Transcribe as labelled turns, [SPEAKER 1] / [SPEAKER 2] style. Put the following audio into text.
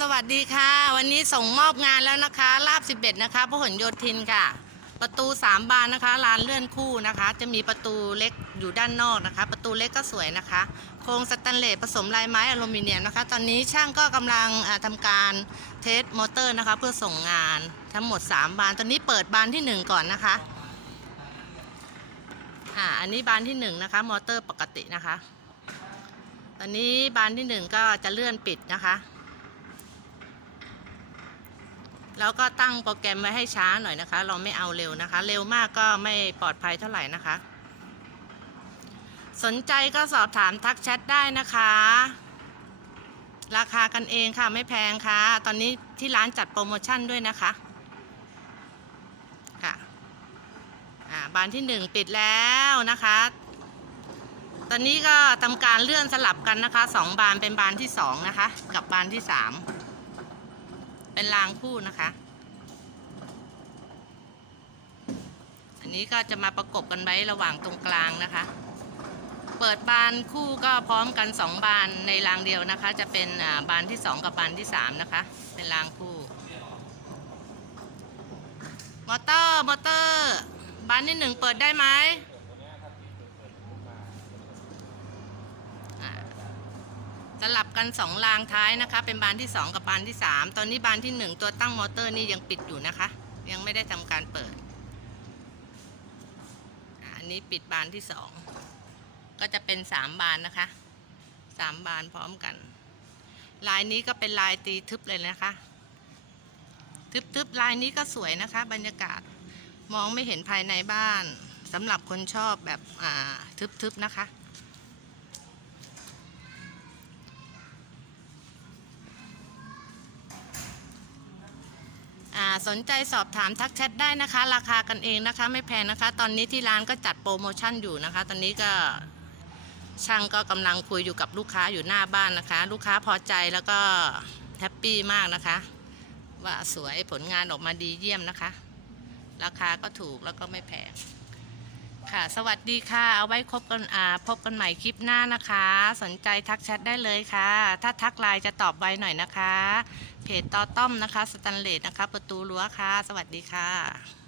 [SPEAKER 1] สวัสดีค่ะ วันนี้ส่งมอบงานแล้วนะคะ ลาบ 11 นะคะพหลโยธินค่ะ ประตู 3 บานนะคะลานเลื่อนคู่นะคะ จะมีประตูเล็กอยู่ด้านนอกนะคะ ประตูเล็กก็สวยนะคะ โครงสแตนเลสผสมลายไม้อลูมิเนียมนะคะ ตอนนี้ช่างก็กำลังอ่าทำการเทสมอเตอร์นะคะ เพื่อส่งงานทั้งหมด 3 บาน ตอนนี้เปิดบานทีหนึ่1 ก่อนนะคะอ่าอันนี้บานที่ 1 นะคะ มอเตอร์ปกตินะคะ ตอนนี้บานที่ 1 ก็จะเลื่อนปิดนะคะ แล้วก็ตั้งโปรแกรมไว้ให้ช้าหน่อยนะคะ เราไม่เอาเร็วนะคะ เร็วมากก็ไม่ปลอดภัยเท่าไหร่นะคะ สนใจก็สอบถามทักแชทได้นะคะ ราคากันเองค่ะไม่แพงค่ะ ตอนนี้ที่ร้านจัดโปรโมชั่นด้วยนะคะค่ะอ่าบานที่หนึ่งปิดแล้วนะคะ ตอนนี้ก็ทำการเลื่อนสลับกันนะคะสองบานเป็นบานที่สองนะคะ กับบานที่สาม เป็นรางคู่นะคะ อันนี้ก็จะมาประกบกันไว้ระหว่างตรงกลางนะคะ เปิดบานคู่ก็พร้อมกันสองบานในรางเดียวนะคะ จะเป็นบานที่สองกับบานที่สามนะคะ เป็นรางคู่ มอเตอร์ มอเตอร์ บานที่หนึ่งเปิดได้ไหมอ่า สลับกันสองรางท้ายนะคะ เป็นบานที่ 2 กับบานที่ 3 ตอนนี้บานที่ 1 ตัวตั้งมอเตอร์นี่ยังปิดอยู่นะคะ ยังไม่ได้ทำการเปิด อันนี้ปิดบานที่ 2 ก็จะเป็น 3 บานนะคะ 3 บานพร้อมกัน ลายนี้ก็เป็นลายตีทึบเลยนะคะ ทึบๆลายนี้ก็สวยนะคะ บรรยากาศมองไม่เห็นภายในบ้านสำหรับคนชอบแบบทึบๆนะคะ อ่าสนใจสอบถามทักแชทได้นะคะ ราคากันเองนะคะ ไม่แพงนะคะ ตอนนี้ที่ร้านก็จัดโปรโมชั่นอยู่นะคะ ตอนนี้ก็ช่างก็กำลังคุยอยู่กับลูกค้าอยู่หน้าบ้านนะคะ ลูกค้าพอใจแล้วก็แฮปปี้มากนะคะ ว่าสวยผลงานออกมาดีเยี่ยมนะคะ ราคาก็ถูกแล้วก็ไม่แพง ค่ะ สวัสดีค่ะ เอาไว้คบกันอ่าพบกันใหม่คลิปหน้านะคะ สนใจทักแชทได้เลยค่ะ ถ้าทักไลน์จะตอบไวหน่อยนะคะ เพจต่อต้อมนะคะ สแตันเลสนะคะ ประตูรั้วค่ะ สวัสดีค่ะ